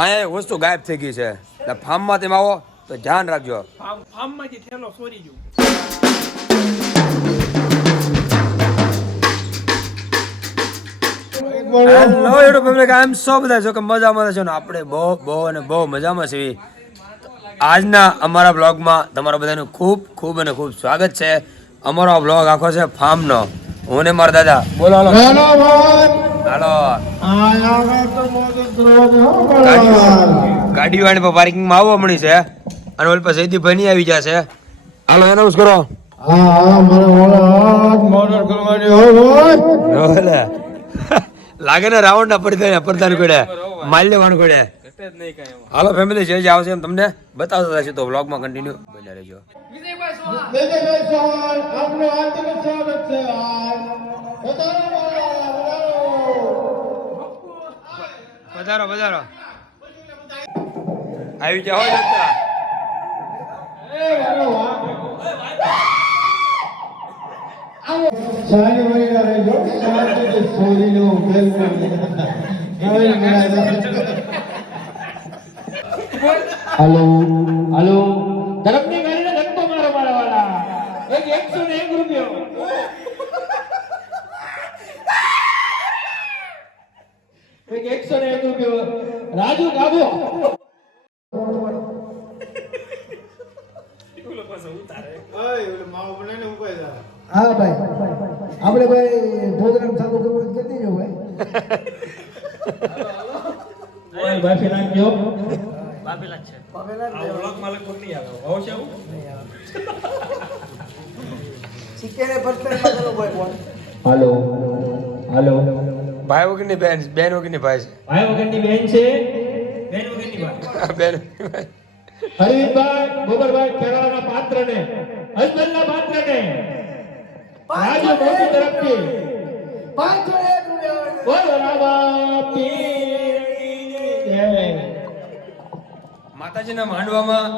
અહીંયા એક વસ્તુ ગાયબ થઈ ગઈ છે. એટલે ફાર્મમાં તમે આવો તો ધ્યાન રાખજો. ફાર્મમાંથી થેલો ચોરી ગયો. હેલો યુટ્યુબ ફેમિલી, કેમ છો બધા? જો કે મજામાં છો ને? આપણે બહુ અને બહુ મજામાં છીએ. આજના અમારા બ્લોગમાં તમારા બધાનું ખૂબ ખૂબ અને ખૂબ સ્વાગત છે. અમારો બ્લોગ આખો છે ફાર્મનો. હું ને મારા દાદા. બોલો હાલો. હાલો. ગાડી વાળી પર પાર્કિંગમાં આવવા મળી છે અને ઓલ પર જયદીપભાઈ નહીં આવી જશે. હાલો એનાઉન્સ કરો. લાગે ને રાવણ ના પડદાન કોડે માલ લેવાનું કોડે. હાલો ફેમિલી, જે આવશે એમ તમને બતાવતા રહેશે, તો વ્લોગમાં કન્ટિન્યુ બન્યા રહેજો. વધારો વધારો આવી જાઓ. हेलो हेलो धर्मनी गाड़ी ने धक्को मारो मारा वाला एक 101 रुपयो एक 101 रुपयो राजू गाबो ઓલો પાછો ઉતારે ઓય ઓલો માવો બનાવીને ઉપાય જા. હા ભાઈ આપણે ભાઈ પ્રોગ્રામ ચાલુ કરવો તો કરી દેજો ભાઈ. ઓય બાફી નાખજો. બાફેલા છે. બાફેલા આ વ્લોગ માં લગભગ નહીં આવે. ભાવ છે આવું નહીં આવે. ચિકને પરફેક્ટ ચાલો ભાઈ બોલ. હાલો હાલો. ભાઈ વગરની બેન, બેન વગરની ભાઈ છે. ભાઈ વગરની બેન છે, બેન વગરની ભાઈ. બેન હરીભાઈ ગોબરભાઈ કેરાના પાત્રને અજમલના પાત્રને રાજુ મોટી તરફથી 501 રૂપિયા બોલ રામા પીરની જય. માતાજીના માંડવામાં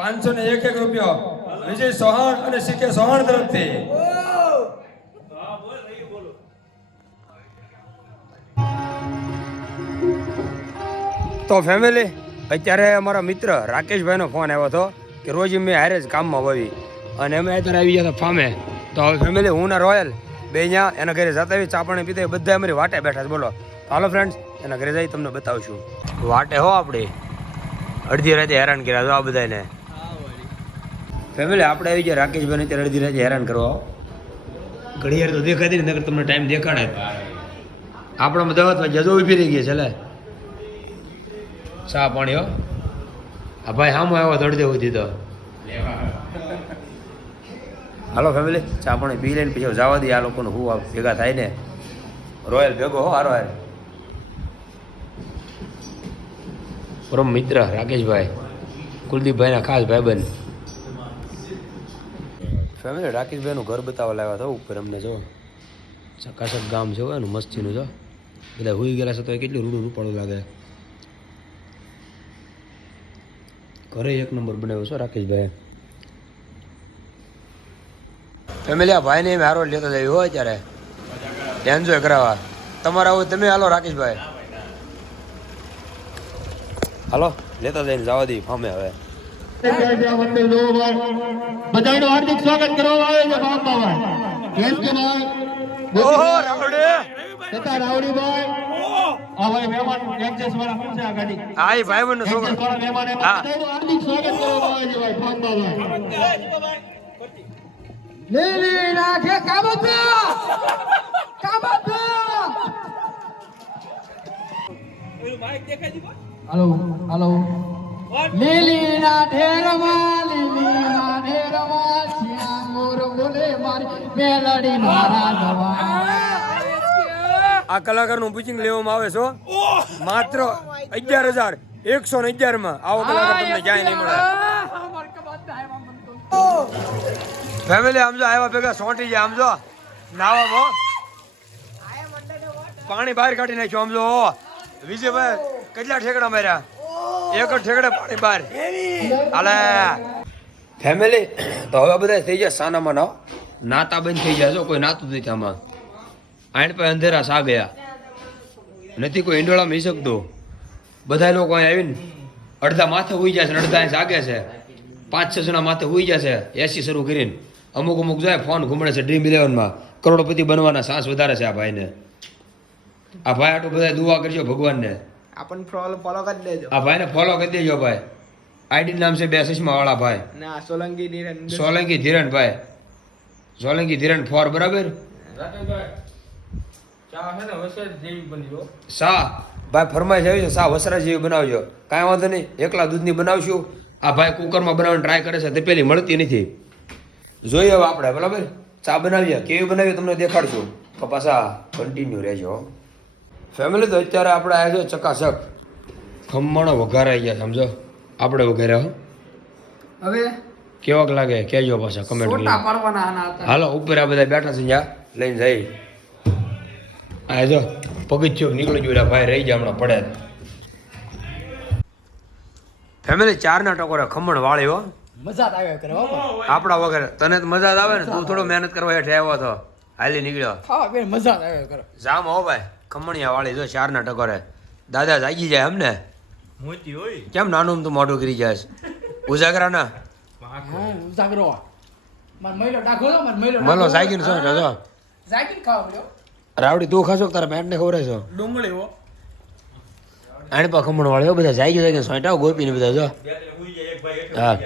501 રૂપિયો વિજય સોહાણ અને સીકે સોહાણ તરફથી. તો ફેમિલી, અત્યારે અમારા મિત્ર રાકેશભાઈનો ફોન આવ્યો હતો કે રોજ મેં હારે જ કામમાં વવી અને અમે અત્યારે આવી ગયા હતા ફામે. તો હવે ફેમિલી, હું ને રોયલ બે અહીંયા એના ઘરે જતા આવી, ચા પાણી પીતા બધા અમારી વાટે બેઠા છે. બોલો હાલો ફ્રેન્ડ્સ, એના ઘરે જઈ તમને બતાવશું. વાટે હો આપણી અડધી રાતે હેરાન કર્યા તો આ બધાને. ફેમિલી, આપણે આવી ગયા રાકેશભાઈને અત્યારે અડધી રાતે હેરાન કરવા. ઘડિયાળ તો દેખાતી ને, નકર તમને ટાઈમ દેખાડે. આપણા બધા જજો ઉભી રહી ગઈ છે. લે ચા પાણી હો. હા ભાઈ, હામો આવ્યો દોડી દેવું દીધો. હાલો ફેમિલી, ચા પાણી પી લઈને પછી જવા દઈએ આ લોકોને. હું ભેગા થાય ને. રોયલ ભેગો હો હારો હાર. પરમ મિત્ર રાકેશભાઈ, કુલદીપભાઈના ખાસ ભાઈબંધ. ફેમિલી, રાકેશભાઈનું ઘર બતાવવા લાવ્યા હતા ઉપર અમને. જો ચકાસક ગામ છે એનું મસ્તીનું. જો બધા હુઈ ગયેલા છે તો કેટલું રૂડું રૂપાળું લાગે. ઘરે એક નંબર બનાવ્યો છો રાકેશભાઈ. ફેમિલી, આ ભાઈને એમ હારો લેતો જાય હોય ત્યારે એન્જોય કરાવવા. તમારા આવું તમે હાલો રાકેશભાઈ, હાલો લેતા જઈને જવા દઈએ ફામે. હવે બધાનું હાર્દિક સ્વાગત કરવામાં આવે છે બાપ બાબા. કેમ કે ભાઈ ઓહો રાવડે તથા રાવડીભાઈ આ ભાઈ મહેમાન એક્સેસ વાળા શું છે આ ગાડી? હા એ ભાઈ બનો છોકરો. એક્સેસ વાળા મહેમાન એમાં બધાનું હાર્દિક સ્વાગત કરવામાં આવે છે ભાઈ બાપ બાબા. લીલી નાખે કાબતના ઓલું માઈક દેખાય છે. હાલો હાલો. લીલીના ઢેરમાં શ્યામ મોર બોલે મારી મેલડી મારા જવા. આ કલાકારનું બુકિંગ લેવામાં આવે છે માત્ર 11,111 માં. આવો કલાકાર તમને ક્યાંય નહીં મળે. ફેમિલી, આમ જો આવ્યા ભેગા સોંટી જાય. આમ જો નાવામાં પાણી બહાર કાઢી નાખ્યું. આમ જો વિજયભાઈ કેટલા ઠેકડા માર્યા. એક જ ઠેકડે પાણી બહાર. હાલે ફેમિલી, તો હવે બધા થઈ ગયા સાનામાં નાવ. નાતા બંધ થઈ ગયા. જો કોઈ નાતું નથી આમાં. આણ પર અંધેરા સા ગયા નથી. કોઈ ઈંડોળા મી શકતો. બધા લોકો અહીં આવીને અડધા માથે હોઈ જાય છે અને અડધા અહીં જાગે છે. 5-6 જણા માથે હોઈ જાય છે એસી શરૂ કરીને. અમુક જાય ફોન ઘૂમડે છે ડ્રીમ 11માં. કરોડપતિ બનવાના સાંસ વધારે છે આ ભાઈને. આ ભાઈ આટલું બધા દુઆ કરજો ભગવાનને. આપણને ફોલો કરી દેજો. આ ભાઈને ફોલો કરી દેજો ભાઈ. આઈડી નામ છે 2 ચશ્મા વાળા ભાઈ. ના સોલંકી ધીરન. સોલંકી ધીરણ ભાઈ. સોલંકી ધીરણ 4 બરાબર. સા ભાઈ ફરમાઈશ આવી છે સા વસરા જેવી બનાવજો. કાંઈ વાંધો નહીં એકલા દૂધની બનાવશું. આ ભાઈ કુકરમાં બનાવવાની ટ્રાય કરે છે તે પેલી મળતી નથી. જોઈએ હવે આપણે બરાબર ચા બનાવીએ કેવી બનાવીએ તમને દેખાડશું. તો પાછા કન્ટિન્યુ રહેજો ફેમિલી. તો અત્યારે આપણે આવ્યા છો ચકાચક ખમણ વઘારાઈ ગયા સમજો. આપણે વઘાર્યા હવે કેવાક લાગે કહેજો પાછા કમેન્ટ ફોટા પાડવાના આના હતા. હાલો ઉપર આ બધા બેઠા છે ત્યાં લઈને જઈ. આ જો પગથિયું નીકળી ગયું ભાઈ રહી જાય હમણાં પડે. ફેમિલી 4ના ટકોરા ખમણ વાળી હો. મજા આવે કરે હો. આપણા વગર તને તો મજા જ આવે ને. તું થોડો મહેનત કરવા હેઠે આવ્યો હતો હાલી નીકળ્યો. ખાવા પીને મજા આવે કરે. જામ હો ભાઈ ખમણિયા વાળી જો 4ના ટકોરે. દાદા જાગી જાય અમને. મોતી હોય કેમ નાનું તો મોઢું કરી જાય ઉજાગરા ના ઉજાગરો માર મહિલો ડાઘો દો માર મહિલો મલો જાગીને શું જો જાગીને ખાવા પડ્યો. રાવડી તું ખાશો તારા પેન્ટ ને ખબર છો ડુંગળી હો આણી પા ખમણ વાળ્યો બધા જાગી જાય સોંટાવ ગોપીને બધા જો. હા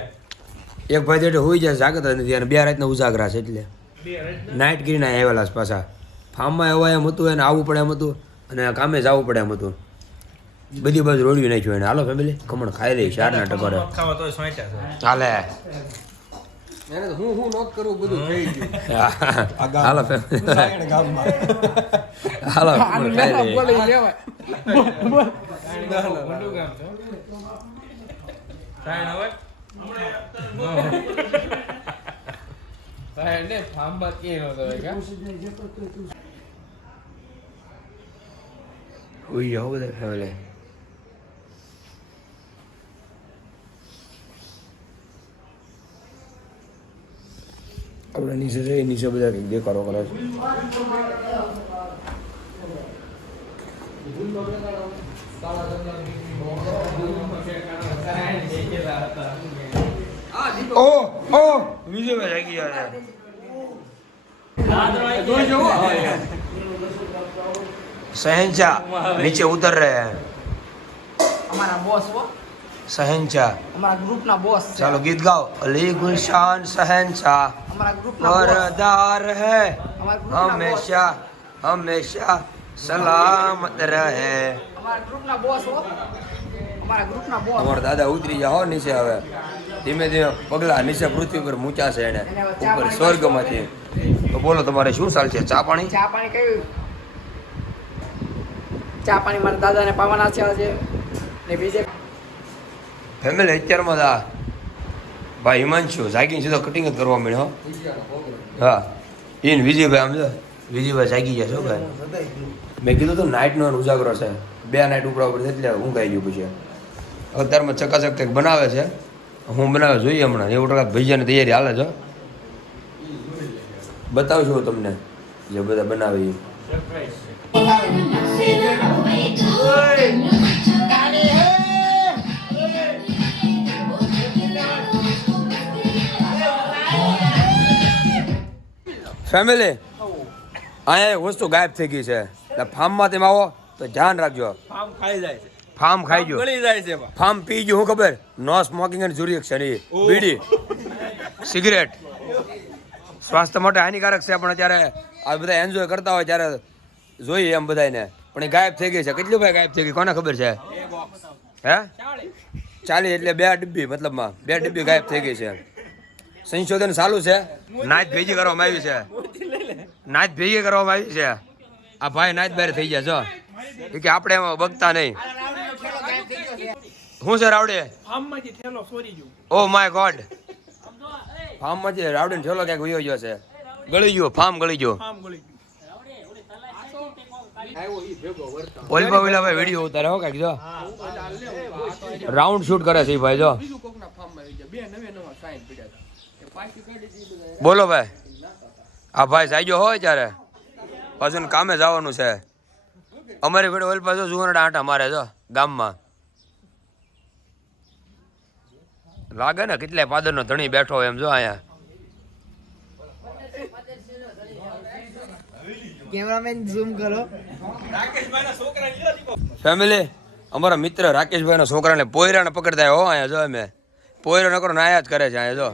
એક ભાઈ એટલે હોઈ જાય જાગતા નથી અને 2 રાતના ઉજાગરા છે એટલે નાઇટ કરીને આવેલા છે પાછા. ફાર્મમાં એવા એમ હતું એને આવવું પડે એમ હતું અને કામે જવું પડે એમ હતું. બધી બાજુ રોડવી નાખ્યું એને. હાલો ફેમિલી ખમણ ખાઈ રહી 4ના ટકોરે ખાવા તો સોંટા છે હાલે. એને તો હું નોક કરું બધું થઈ ગયું. હાલો ફેમિલી હાલો ખમણ ખાઈ રહી. બોલી લેવાય. સાયણ હવે ને ફાર્મ બાદ કે નતો કા ઉઈ જાઓ બધા ફેમિલી. આપણે નીચે જઈએ નીચે બધા કંઈક દેખાડો કરે છે. વિજયભાઈ જાગી ગયા છે. શહેનશાહ નીચે ઉતર રહે હૈ. અમારા બોસ હો. શહેનશાહ અમારા ગ્રુપના બોસ છે. ચાલો ગીત ગાઓ. અલી ગુલશાન શહેનશાહ અમારા ગ્રુપના બોસ. वरदार है અમારા ગ્રુપના બોસ. हमेशा हमेशा सलामत रहे. અમારા ગ્રુપના બોસ હો. અમારા ગ્રુપના બોસ. અમારા દાદા ઉતરી જા હો નીચે હવે ધીમે ધીમે પગલા નીચે પૃથ્વી પર મૂક્યા છે એને ઉપર સ્વર્ગમાંથી. તો બોલો તમારે શું ચાલશે ચા પાણી? ચા પાણી કયું? ચા પાણી મારા દાદાને પાવાના છે આજે ને બીજે ફેમિલી અત્યારમાં દા ભાઈ હિમાંશુ જાગીને સીધો કટિંગ જ કરવા મળ્યો. હા એને વિજયભાઈ આમ જો વિજયભાઈ જાગી ગયા છો ભાઈ. મેં કીધું તો નાઇટનો ઉજાગરો છે 2 નાઇટ ઉપર એટલે ઊંઘ આવી ગયું પછી. અત્યારમાં ચકાચક કંઈક બનાવે છે. હું બનાવે જોઈએ હમણાં 90% ભજીયાની તૈયારી હાલે છે. બતાવશું હું તમને જે બધા બનાવે એ. ફેમિલી અહીંયા એક વસ્તુ ગાયબ થઈ ગઈ છે. એટલે ફાર્મમાં તમે આવો તો ધ્યાન રાખજો. ફાર્મ ખાઈ જાય છે ફાર્મ ખાઈ ગયો. ગળી જાય છે ફાર્મ પી ગયું. શું ખબર? નો સ્મોકિંગ એન્ડ જ્યુરિક્શન એ બીડી સિગરેટ સ્વાસ્થ્ય માટે હાનિકારક છે. પણ અત્યારે આ બધા એન્જોય કરતા હોય ત્યારે જોઈએ એમ બધાને. પણ એ ગાયબ થઈ ગઈ છે. કેટલી ભાઈ ગાયબ થઈ ગઈ કોને ખબર છે? હે 40 એટલે 2 ડબ્બી મતલબમાં 2 ડબ્બી ગાયબ થઈ ગઈ છે. સંશોધન ચાલુ છે. નાચ ભેગી કરવામાં આવી છે. નાચ ભેગી કરવામાં આવી છે. આ ભાઈ નાચ બહાર થઈ ગયા છો કે આપણે એમાં બગતા નહીં. શું છે રાવડે? ફાર્મમાંથી થેલો ચોરી ગયું ઓ માય ગોડ. ફાર્મમાંથી રાવડીનો ઠેલો ક્યાંક વયો ગયો છે. ગળી ગયો ફાર્મ ગળી ગયો. ફાર્મ ગળી ગયું ઓલબા ઓલા ભાઈ વિડીયો ઉતારે હો કાંઈક જો રાઉન્ડ શૂટ કરે છે એ ભાઈ જો. બોલો ભાઈ આ ભાઈ જાગ્યો હોય ત્યારે પાછું કામે જવાનું છે. અમારી ઘરે ઓલ પાછો જુવાનડા આંટા મારે જો ગામમાં લાગે ને કેટલાય પાદરનો ધણી બેઠો હોય એમ જો અહીંયા. કેમેરામેન ઝૂમ કરો. ફેમિલી અમારા મિત્ર રાકેશભાઈના છોકરાને પોયરાને પકડતા હો અહીંયા જો અમે પોયરો નકરો નાયા જ કરે છે અહીંયા જો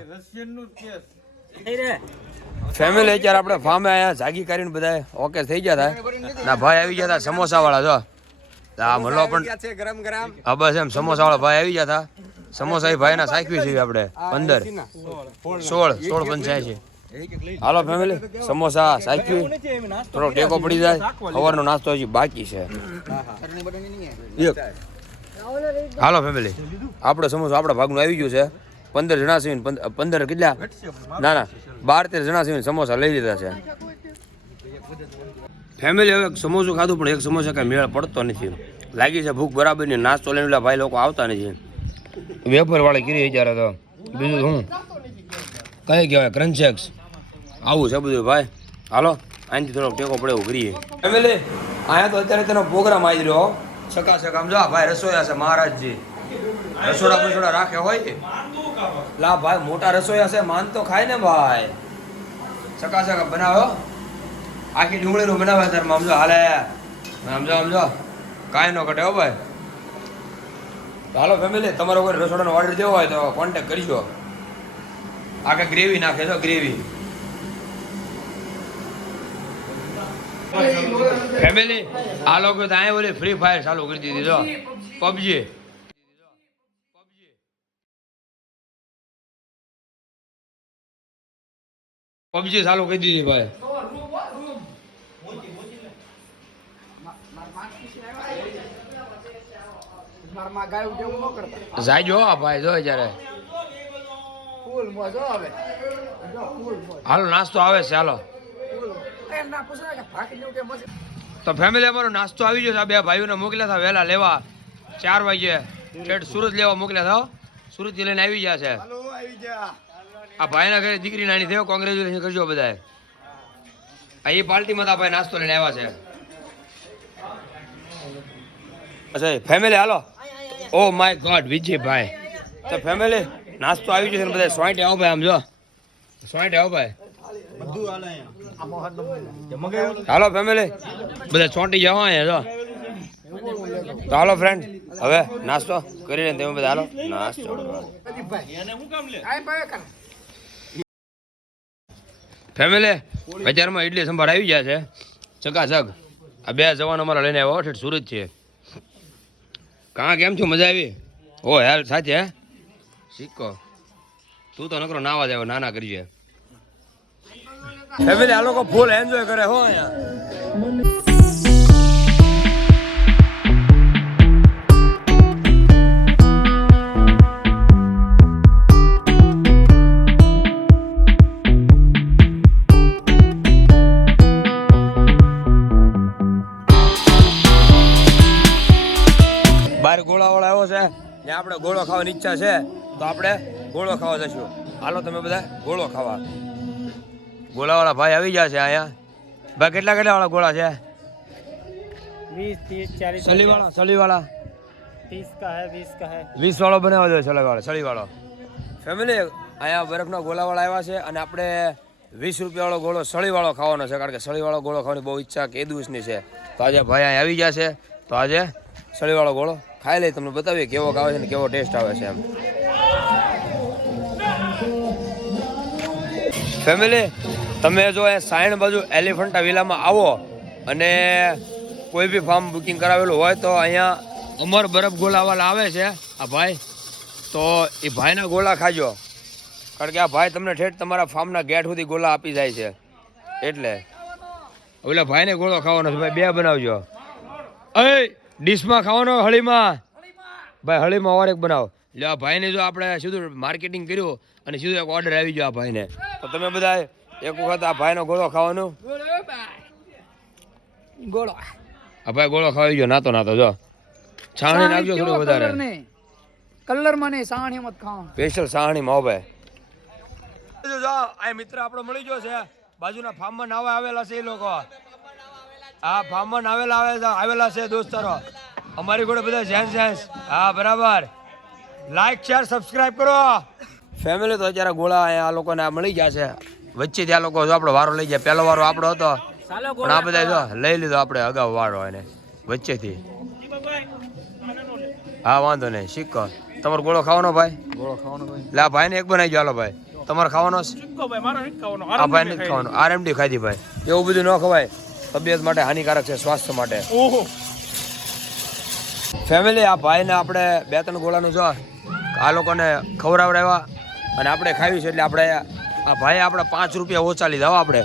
ફેમિલી. અત્યારે આપણે ફાર્મે અહીંયા જાગી કરીને બધા ઓકે થઈ ગયા હતા ના ભાઈ આવી ગયા હતા સમોસા વાળા જો આ મલો પણ ગરમ ગરમ. હા બસ એમ સમોસા વાળા ભાઈ આવી ગયા હતા. સમોસા એ ભાઈના સાચવી છે આપણે 16 હાલો ફેમિલી સમોસા સાચવી થોડો ટેકો પડી જાય. સવારનો નાસ્તો હજી બાકી છે. હાલો ફેમિલી આપણે સમોસા આપણા ભાગનું આવી ગયું છે. 15 જણા છે 15 કેટલા ના 12-13 જણા છે સમોસા લઈ લીધા છે ફેમિલી. હવે સમોસું ખાધું પણ એક સમોસા કાંઈ મેળ પડતો નથી. લાગી છે ભૂખ બરાબરની. નાસ્તો લઈને ભાઈ લોકો આવતા નથી. વેફર વાળી કરી જ્યારે તો બીજું શું કઈ કહેવાય ક્રન્ચેક્સ આવું છે બધું ભાઈ. હાલો અહીંથી થોડોક ટેકો પડે એવું કરીએ ફેમિલી. અહીંયા તો અત્યારે તેનો પ્રોગ્રામ આવી રહ્યો સકાસક આમ જો ભાઈ રસોઈયા છે મહારાજજી. રસોડા રાખે હોય લા ભાઈ મોટા રસોઈયા છે માન તો ખાય ને ભાઈ. સકાસક બનાવ્યો આખી ડુંગળીનું બનાવે ત્યારે સમજો હાલે સમજો કાંઈ ન ઘટે હો ભાઈ. હાલો ફેમિલી તમારો કોઈ રસોડાનો ઓર્ડર દેવો હોય તો કોન્ટેક્ટ કરજો. આખે ગ્રેવી નાખે છો ગ્રેવી ફેમિલી. આ લોકો તો અહીંયા બોલી ફ્રી ફાયર ચાલુ કરી દીધી જો પબજી ચાલુ કરી દીધી ભાઈ. જાયજો ભાઈ જો જ્યારે હાલો નાસ્તો આવે છે હાલો. તો ફેમિલી અમારો નાસ્તો આવી ગયો છે. આ બે ભાઈઓને મોકલ્યા હતા વહેલા લેવા 4 વાગે ઠેઠ સુરત લેવા મોકલ્યા હતા. સુરતથી લઈને આવી ગયા છે. આ ભાઈના ઘરે દીકરી નાની થયો કોંગ્રેચ્યુલેશન કરજો બધાએ. આ એ પાર્ટીમાં આ ભાઈ નાસ્તો લઈને આવ્યા છે. અચ્છા family hello. Oh my God Vijaybhai. તો ફેમિલી નાસ્તો આવી ગયો છે બધા સ્વાઈટ આવો ભાઈ આમ જો સ્વાઈટ આવો ભાઈ હાલો ફેમિલી બધા ચોંટી જાઓ અહીંયા જો. તો હાલો ફ્રેન્ડ હવે નાસ્તો કરીને તમે બધા હાલો નાસ્તો. ફેમિલી બજારમાં ઇડલી સંભાર આવી ગયા છે ચકાચક. આ બે જવાનો અમારા લઈને આવ્યો ઠેઠ સુરત છે. કાં કેમ છો મજા આવી ઓ હેલ સાચે હે સિક્કો તું તો નકરો નાવા જાય નાના કરજે. ફેમિલી આ લોકો ફૂલ એન્જોય કરે હો અહીંયા. બાર ગોળાવાળો આવ્યો છે ને આપણે ગોળો ખાવાની ઈચ્છા છે તો આપણે ગોળો ખાવા જશું. હાલો તમે બધા ગોળો ખાવા. ગોળાવાળા ભાઈ આવી ગયા છે અહીંયા. ભાઈ કેટલા વાળા ગોળા છે 20, 30, 40 સળીવાળા 30 का है 20 का है 20 વાળો બનાવવા દો સળીવાળો. ફેમિલી અહીંયા બરફના ગોળાવાળા આવ્યા છે અને આપણે 20 રૂપિયા વાળો ગોળો સળીવાળો ખાવાનો છે કારણ કે સળીવાળો ગોળો ખાવાની બહુ ઈચ્છા કે દિવસની છે. તો આજે ભાઈ અહીંયા આવી ગયા છે તો આજે સળીવાળો ગોળો ખાઈ લઈ તમને બતાવીએ કેવો આવે છે ને કેવો ટેસ્ટ આવે છે એમ. ફેમિલી તમે જો એ સાયણ બાજુ એલિફન્ટા વિલામાં આવો અને કોઈ બી ફાર્મ બુકિંગ કરાવેલું હોય તો અહીંયા અમર બરફ ગોળાવાળા આવે છે આ ભાઈ. તો એ ભાઈના ગોળા ખાજો કારણ કે આ ભાઈ તમને ઠેઠ તમારા ફાર્મના ગેટ સુધી ગોળા આપી જાય છે. એટલે ઓલા ભાઈને ગોળો ખાવાનો છે ભાઈ. 2 બનાવજો. ડીશમાં ખાવાનો હળીમાં ભાઈ હળીમાં ઓર એક બનાવો. એટલે આ ભાઈને જો આપણે સીધું માર્કેટિંગ કર્યું અને સીધું એક ઓર્ડર આવી ગયો આ ભાઈને. તો તમે બધા એક વખત આ ભાઈનો ગોળો ખાવાનું ગોળો આ ભાઈ ગોળો ખાવી ગયો નાતો જો છાણી નાખજો થોડું વધારે. કલર માં નહીં સાણી મત ખાઓ સ્પેશિયલ સાણી માં ભાઈ. જો આ મિત્ર આપણો મળી ગયો છે બાજુના ફાર્મમાં નાવા આવેલા છે એ લોકો. આ ફાર્મમાં આવેલા છે દોસ્તારો અમારી જોડે બધા જેન્ટ્સ. હા બરાબર લાઈક શેર સબસ્ક્રાઇબ કરો ફેમિલી. તો અત્યારે ગોળા અહીંયા આ લોકોને આ મળી ગયા છે વચ્ચેથી આ લોકો જો આપણો વારો લઈ ગયા. પહેલો વારો આપણો હતો પણ આ બધા જો લઈ લીધો આપણે અગાઉ વારો એને વચ્ચેથી. હા વાંધો નહીં શીખો. તમારો ગોળો ખાવાનો ભાઈ? ગોળો ખાવાનો ભાઈ. લે આ ભાઈને એક બનાવી ગયો. હાલો ભાઈ તમારે ખાવાનો છે? આ ભાઈ નથી ખાવાનો. આરએમડી ખાધી ભાઈ. એવું બધું ન ખવાય, તબિયત માટે હાનિકારક છે, સ્વાસ્થ્ય માટે. ફેમિલી આ ભાઈને આપણે 2-3 ગોળાનું જો આ લોકોને ખવડાવડાવ્યા અને આપણે ખાવી છે એટલે આપણે આ ભાઈ આપણે 5 રૂપિયા ઓછા લીધા હો. આપણે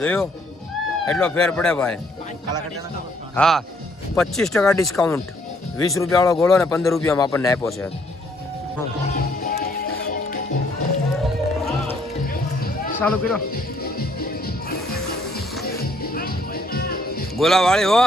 જોયું એટલો ફેર પડે ભાઈ. હા 25% ડિસ્કાઉન્ટ. 20 રૂપિયાવાળો ગોળો ને 15 રૂપિયામાં આપણને આપ્યો છે. ચાલુ કર્યો ગોલા વાળી હો.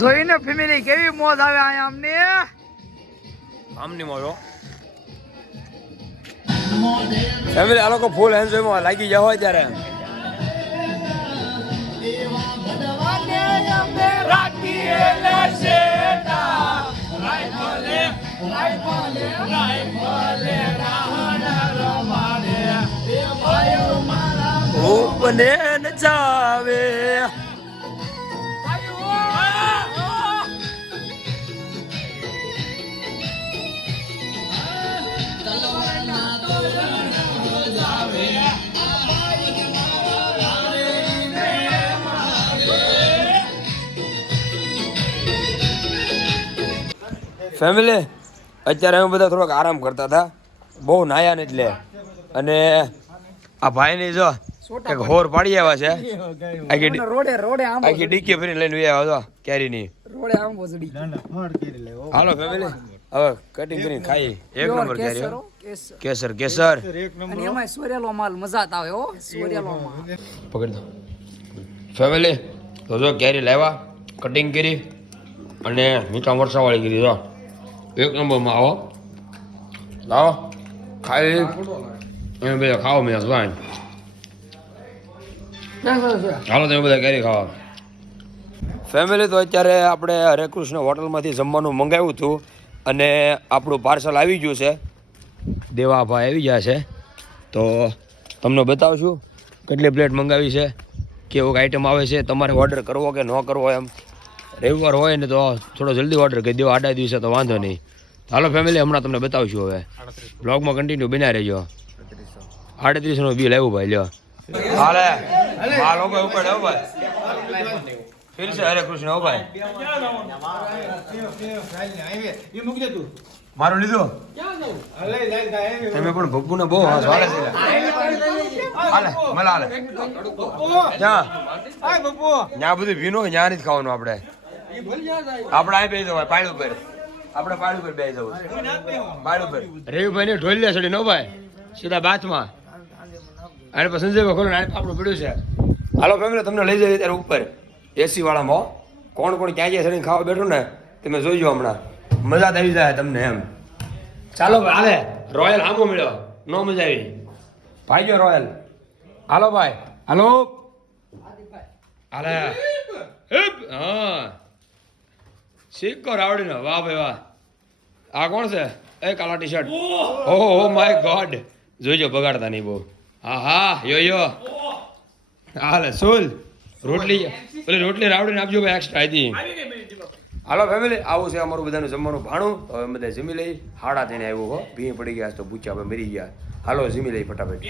જોઈને ફેમિલી કેવી મોજ આવે અહીંયા અમને. આમની મોજો ફેમિલી આ લોકો ફૂલ એન્જોયમાં લાગી જાવ ત્યારે. ઉપને નચાવે ફેમિલી. અત્યારે અમે બધા થોડોક આરામ કરતા હતા, બહુ નાયા ને એટલે. અને આ ભાઈની જો એક હોર પાડી આવ્યા છે. આખી ડીકી ફરીને લઈને આવ્યા છો કેરીની. હાલો ફેમિલી હવે કટિંગ કરીને ખાઈ. એક નંબર કેરી. કેસર કેસર પકડ દો ફેમિલી. તો જો કેરી લાવ્યા, કટિંગ કરી અને મીઠા મરચાવાળી કરી. જો એક નંબરમાં. આવો લાવો ખાઈ તમે બધા ખાઓ. મેં સ્વાઈન હાલો તમે બધા કેરી ખાવા. ફેમિલી તો અત્યારે આપણે હરે કૃષ્ણ હોટલમાંથી જમવાનું મંગાવ્યું હતું અને આપણું પાર્સલ આવી ગયું છે. દેવાભાઈ આવી ગયા છે તો તમને બતાવશું કેટલી પ્લેટ મંગાવી છે, કેવું આઈટમ આવે છે. તમારે ઓર્ડર કરવો કે ન કરવો એમ રવિવાર હોય ને તો થોડો જલ્દી ઓર્ડર કરી દેવો, 8 દિવસે તો વાંધો નહીં. હાલો ફેમિલી હમણાં તમને બતાવશું. હવે બ્લોગમાં કન્ટિન્યુ બન્યા રહેજો. 38નું બિલ આવ્યું ભાઈ. લ્યો હાલે આ લોકો ઉપર આવો ભાઈ. ફિર છે હરે કૃષ્ણ હો ભાઈ. મારું લીધું તમે પણ ભગુને બહુ હાલે છે. હાલે મલા હાલે ત્યાં બધું ભીનો ત્યાં નથી ખાવાનું. આપણે આ બે જવાય પાડ ઉપર. આપણે પાડ ઉપર બે જવું પાડ ઉપર. રેવીભાઈ ને ઢોલ લે છડી નો ભાઈ સીધા બાથમાં. અને પછી સંજયભાઈ ખોલો આપણું પડ્યું છે. હાલો ફેમિલી તમને લઈ જઈએ ત્યારે ઉપર એસી વાળામાં. કોણ કોણ ક્યાં ક્યાં ચડીને ખાવા બેઠું ને તમે જોઈજો હમણાં મજા આવી જાય તમને એમ. ચાલો ભાઈ હાલે રોયલ આમો મળ્યો નો મજા આવી ભાઈ ગયો રોયલ. હાલો ભાઈ હાલો હાલે હા શીખો રાવડીનો. વાહ ભાઈ વાહ. આ કોણ છે? એ કાલા ટી શર્ટ. ઓહો માય ગોડ. જોઈજો બગાડતા નહીં બહુ. હા હા યો હાલે સુલ રોટલી પેલી રોટલી રાવડીને આપજો ભાઈ એક્સ્ટ્રા હતી. હાલો ફેમિલી આવું છે અમારું બધાનું જમવાનું ભાણું. હવે બધા જમી લઈ. હાડા થઈને આવ્યું હો, ભીં પડી ગયા તો પૂછ્યા આપણે મરી ગયા. હાલો જમી લઈ ફટાફટ.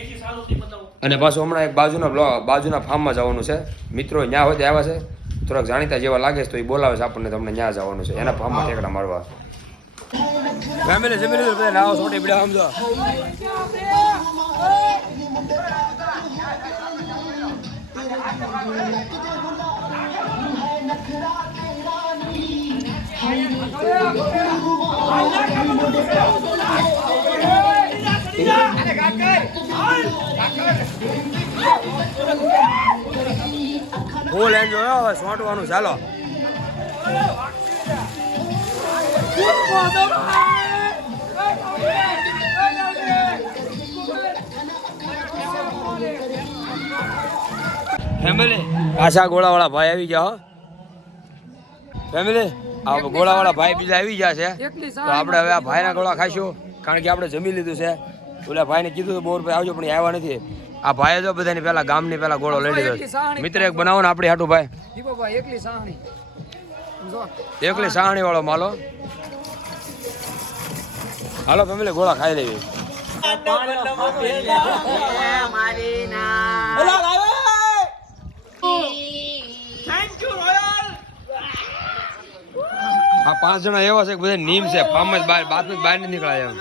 અને પાછું હમણાં એક બાજુના ફાર્મમાં જવાનું છે. મિત્રો ત્યાં હોય આવ્યા છે, થોડાક જાણીતા જેવા લાગે છે તો એ બોલાવે છે આપણને. તમને ત્યાં જવાનું છે, એના ફાર્મમાં ઠેકડા મારવા. ફેમિલી જમી લીધું બધા નાવા છોટી પીડા સમજો. ફૂલ એન્જોય હવે સોંટવાનું. ચાલો ફેમિલી પાછા ગોળાવાળા ભાઈ આવી ગયા હો ફેમિલી આ ગોળાવાળા ભાઈ બીજા આવી ગયા છે તો આપણે હવે આ ભાઈના ગોળા ખાઈશું કારણ કે આપણે જમી લીધું છે ઓલા ભાઈને કીધું તો બોર ભાઈ આવજો પણ એ આવ્યા નથી આ ભાઈએ જો બધાની પહેલા ગામની પહેલા ગોળો લઈ લીધો મિત્ર એક બનાવો ને આપણી હાટું ભાઈ એકલી સાહણી વાળો માલો હાલો ફેમિલી ગોળા ખાઈ લેવી આ 5 જણા એવા છે કે બધા નીમ છે ફાર્મ જ બહાર બાત બહાર નથી નીકળાય એમ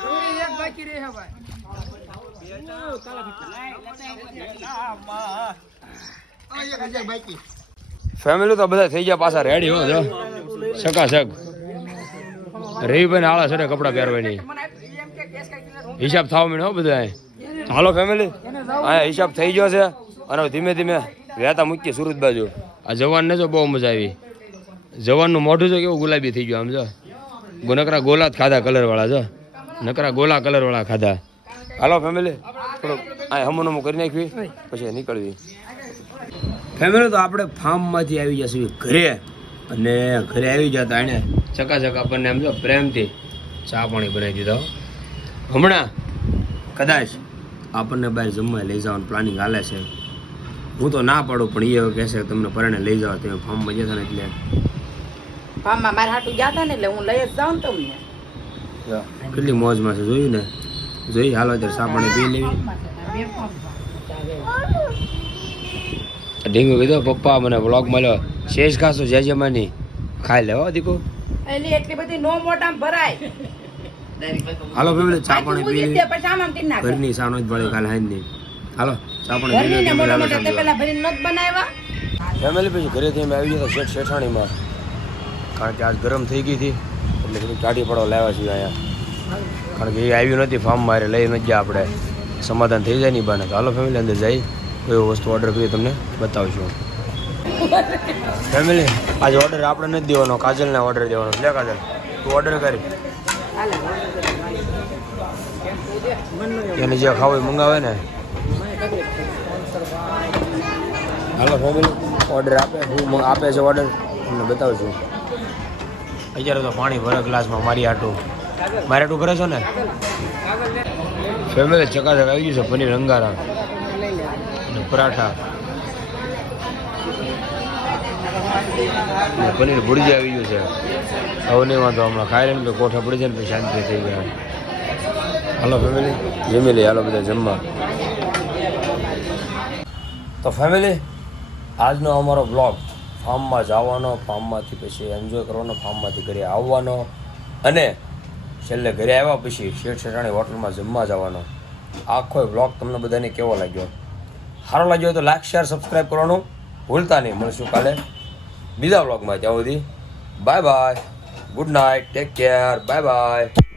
ફેમિલી તો બધા થઈ ગયા પાછા રેડી હો જો સકાસક રવિભાઈ આળા છે કપડા પહેરવાની હિસાબ થવા માંડ્યો હો બધા હાલો ફેમિલી હા હિસાબ થઈ ગયો છે અને ધીમે ધીમે વહેતા મૂકીએ સુરત બાજુ આ જવાનને જો બહુ મજા આવી જવાનનું મોઢું જો કેવું ગુલાબી થઈ ગયું આમ જો નકરા ગોલા જ ખાધા કલરવાળા જો નકરા ગોલા કલરવાળા ખાધા હાલો ફેમિલી થોડુંક આ હમું કરી નાખવી પછી નીકળવી ફેમિલી તો આપણે ફાર્મમાંથી આવી જશે ઘરે અને ઘરે આવી જતા એને ચકાચક આપણને એમ જો પ્રેમથી ચા પાણી બનાવી દીધો હમણાં કદાચ આપણને બહાર જમવા લઈ જવાનું પ્લાનિંગ હાલે છે હું તો ના પાડું પણ એ કહેશે કે તમને પરણે લઈ જાઓ તમે ફાર્મમાં જતા ને એટલે ફાર્મમાં મારા હાટું ગયા હતા ને એટલે હું લઈ જ જાઉં ને તમને કેટલી મોજમાં છે જોયું ને જોઈ હાલો અત્યારે ચા પાણી પી લેવી ઢીંગુ કીધું પપ્પા મને વ્લોગ મળ્યો શેષ ખાશો જય જમાની ખાઈ લે હો દીકુ એટલે એટલી બધી નો મોટામાં ભરાય હાલો ફેમિલી ચા પાણી પી લેવી પછી આમ કરી નાખે ઘરની સાનો જ ભળે કાલે હાઈ નહીં હાલો ચા પાણી પી ઘરની ને મોટા મોટા તે લેવી પેલા ભરીને નત બનાવ્યા ફેમિલી પછી ઘરેથી અમે આવી ગયા શેઠ શેઠાણીમાં કારણ કે આજ ગરમ થઈ ગઈ હતી એટલે કીધું ચાટી પડો લાવ્યા છીએ અહીંયા કારણ કે એ આવ્યું નથી ફાર્મ મારે લઈ નથી ગયા આપણે સમાધાન થઈ જાય નહીં બને તો હાલો ફેમિલી અંદર જઈ કોઈ વસ્તુ ઓર્ડર કરી તમને બતાવશું ફેમિલી આજે ઓર્ડર આપણે નથી દેવાનો કાજલને ઓર્ડર દેવાનો લે કાજલ તું ઓર્ડર કરી એને જે ખાવું મંગાવે ને હાલો ફેમિલી ઓર્ડર આપે છે ઓર્ડર તમને બતાવશું અત્યારે તો પાણી ભરે ગ્લાસમાં મારી આટું મારે આટું ભરે છો ને ફેમિલી ચકાચક આવી ગયું છે પનીર અંગારા અને પરાઠા અને પનીર ભુરજી આવી ગયું છે હવે નહીં વાંધો હમણાં ખાઈ લઈને તો કોઠા પડી જાય ને પછી શાંતિ થઈ ગયા હાલો ફેમિલી જમી લઈએ હાલો બધા જમવા તો ફેમિલી આજનો અમારો બ્લોગ ફાર્મમાં જવાનો ફાર્મમાંથી પછી એન્જોય કરવાનો ફાર્મમાંથી ઘરે આવવાનો અને છેલ્લે ઘરે આવ્યા પછી શેઠ શેઠાણી હોટલમાં જમવા જવાનો આખો બ્લોગ તમને બધાને કેવો લાગ્યો સારો લાગ્યો તો લાઈક શેર સબસ્ક્રાઈબ કરવાનું ભૂલતા નહીં મળશું કાલે બીજા બ્લોગમાં ત્યાં સુધી bye bye good night take care bye bye